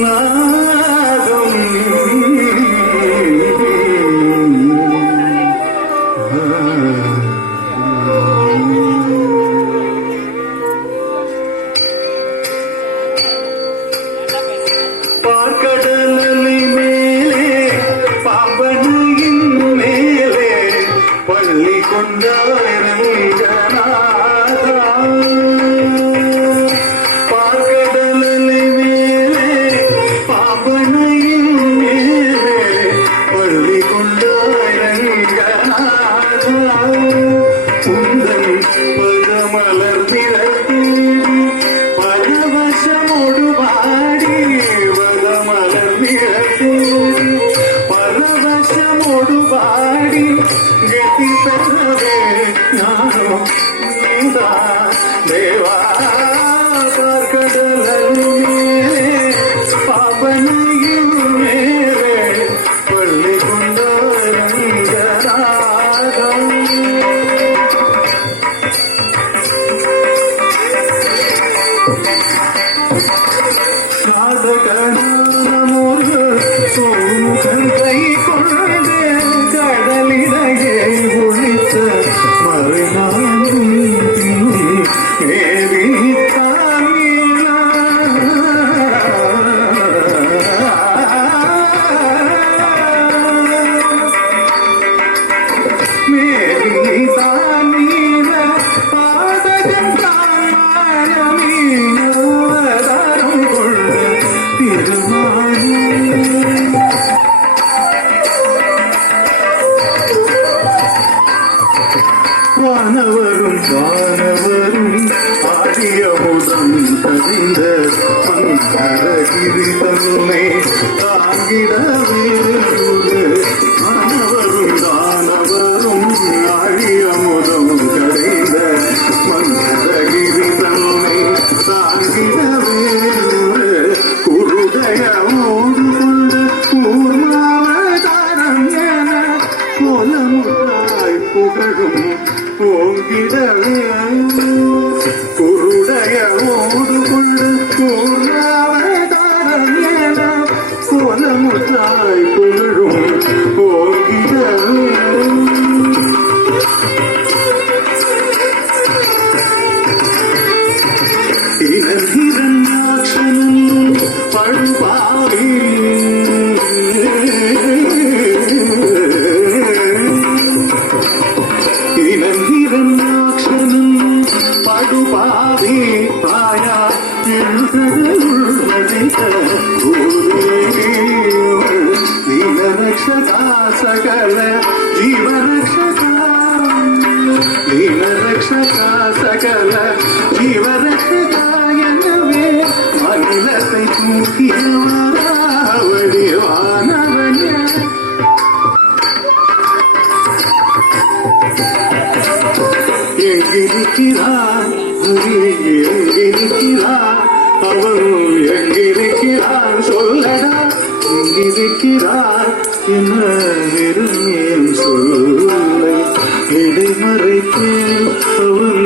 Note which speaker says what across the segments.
Speaker 1: நாதம் பார்க்கடலை மேலே பாவனையின் மேலே பள்ளி கொண்ட పాడి గతి పెట్టవే జ్ఞానం Anam time. జీవరక్షక జీవరక్షక సకల జీవరక్షక எனவே அகிலத்தை தூக்கியவராவடிவானவனே எங்கிருக்கிறார் எங்கிருக்கிறார் அவனும் எங்கிருக்கிறார்? சொல்லடா எங்கிருக்கிறார்? என விரும்பேன் சொல்லை? இடைமறைத்தேன் அவர்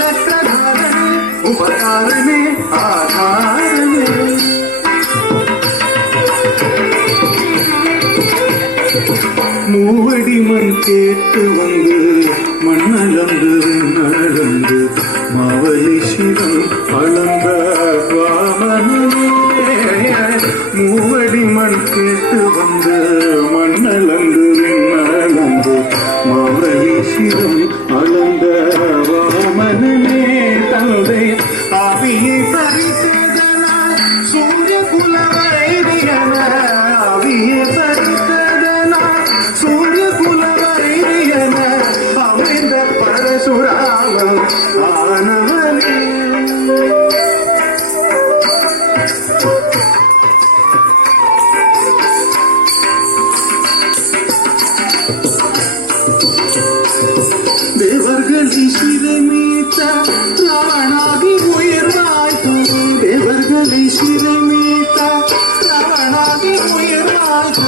Speaker 1: शस्त्रधारणे उपकारणे आधारणे மூவடி மண் கேட்டு வந்து மண்ணலந்து நடந்து மாவலி சிவம் ರಾಮ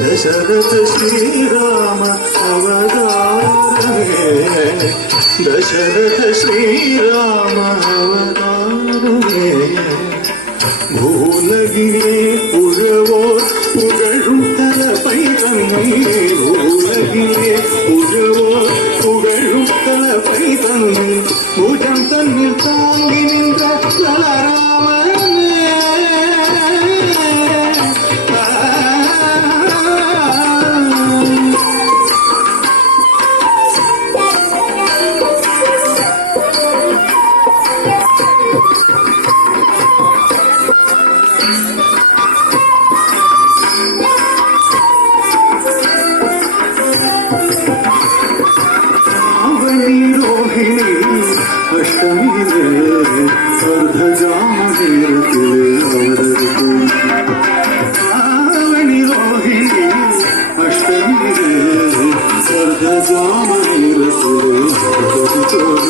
Speaker 1: ದಶರಥ ಶ್ರೀರಾಮ ಅವತಾರವೇ ದಶರಥ ಶ್ರೀರಾಮ ಅವತಾರವೇ ಭೂಲಗಿರೇ नी रोहिणी अष्टमी अर्धजामणी रोहिणी अष्टमी अर्धजामणी चोरी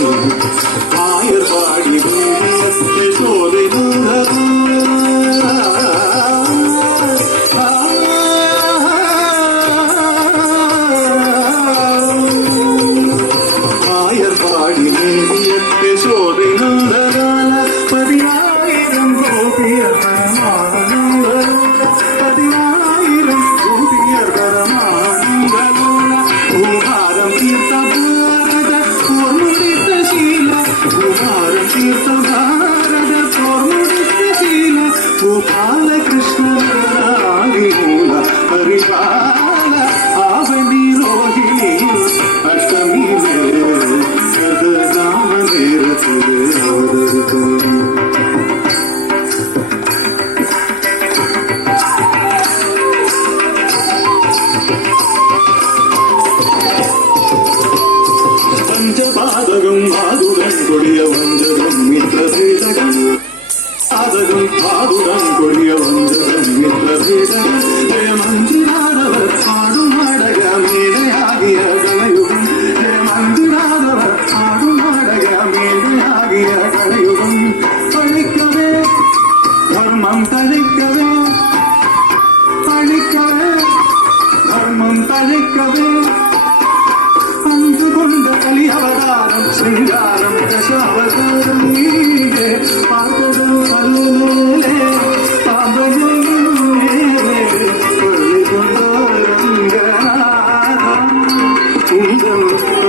Speaker 1: அழைக்கவே அன்று கொண்ட கலி அவதாரம் சிங்காரம் தசாவதாரம் நீங்கே பார்த்ததும் அல்லே உங்கள்